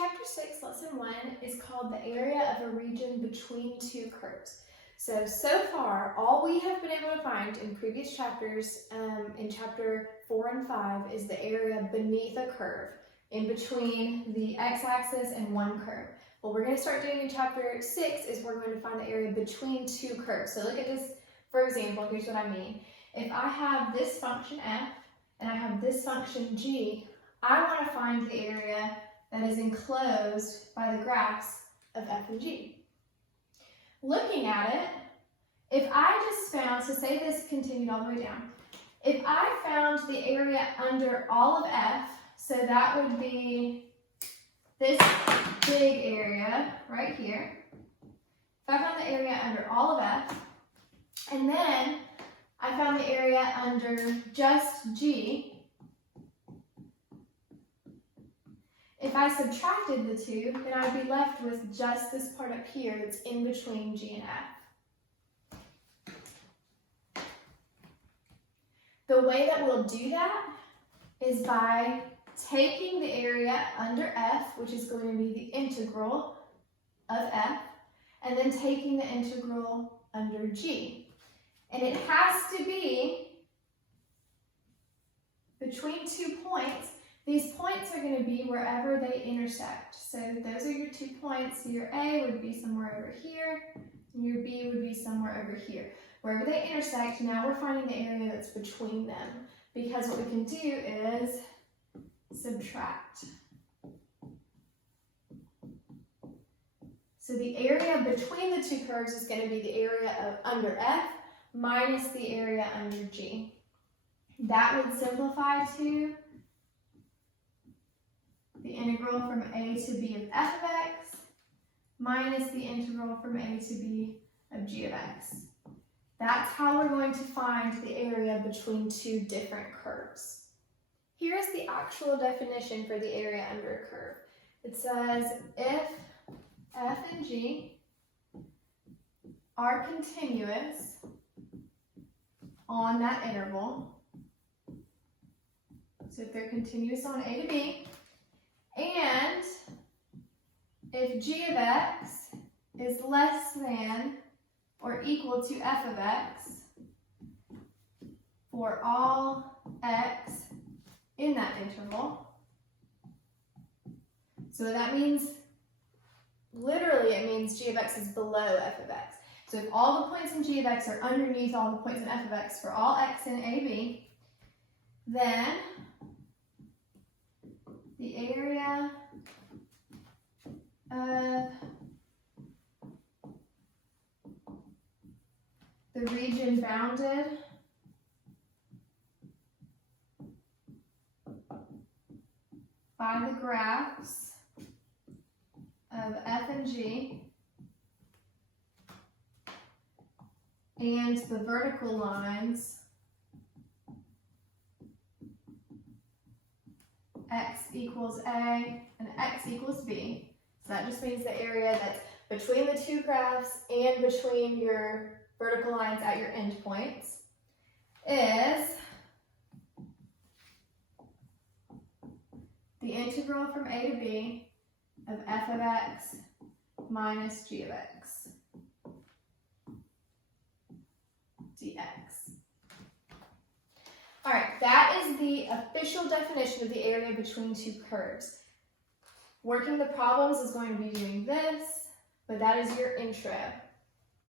Chapter 6, Lesson 1 is called the area of a region between two curves. So far, all we have been able to find in previous chapters, in chapter 4 and 5, is the area beneath a curve, in between the x-axis and one curve. What we're going to start doing in chapter 6 is we're going to find the area between two curves. So look at this, for example, here's what I mean. If I have this function f, and I have this function g, I want to find the area that is enclosed by the graphs of f and g. Looking at it, if I just found, so say this continued all the way down, if I found the area under all of f, so that would be this big area right here. If I found the area under all of f, and then I found the area under just g, if I subtracted the two, then I would be left with just this part up here that's in between g and f. The way that we'll do that is by taking the area under f, which is going to be the integral of f, and then taking the integral under g. And it has to be between 2 points. These points are going to be wherever they intersect. So those are your 2 points. Your A would be somewhere over here, and your B would be somewhere over here. Wherever they intersect, now we're finding the area that's between them, because what we can do is subtract. So the area between the two curves is going to be the area of under f minus the area under g. That would simplify to the integral from a to b of f of x minus the integral from a to b of g of x. That's how we're going to find the area between two different curves. Here is the actual definition for the area under a curve. It says if f and g are continuous on that interval, so if they're continuous on a to b, and if g of x is less than or equal to f of x for all x in that interval. So that means, literally it means g of x is below f of x. So if all the points in g of x are underneath all the points in f of x for all x in a, b, then the area of the region bounded by the graphs of f and g and the vertical lines x equals a and x equals b. So that just means the area that's between the two graphs and between your vertical lines at your endpoints is the integral from a to b of f of x minus g of x dx. All right, that is the official definition of the area between two curves. Working the problems is going to be doing this, but that is your intro.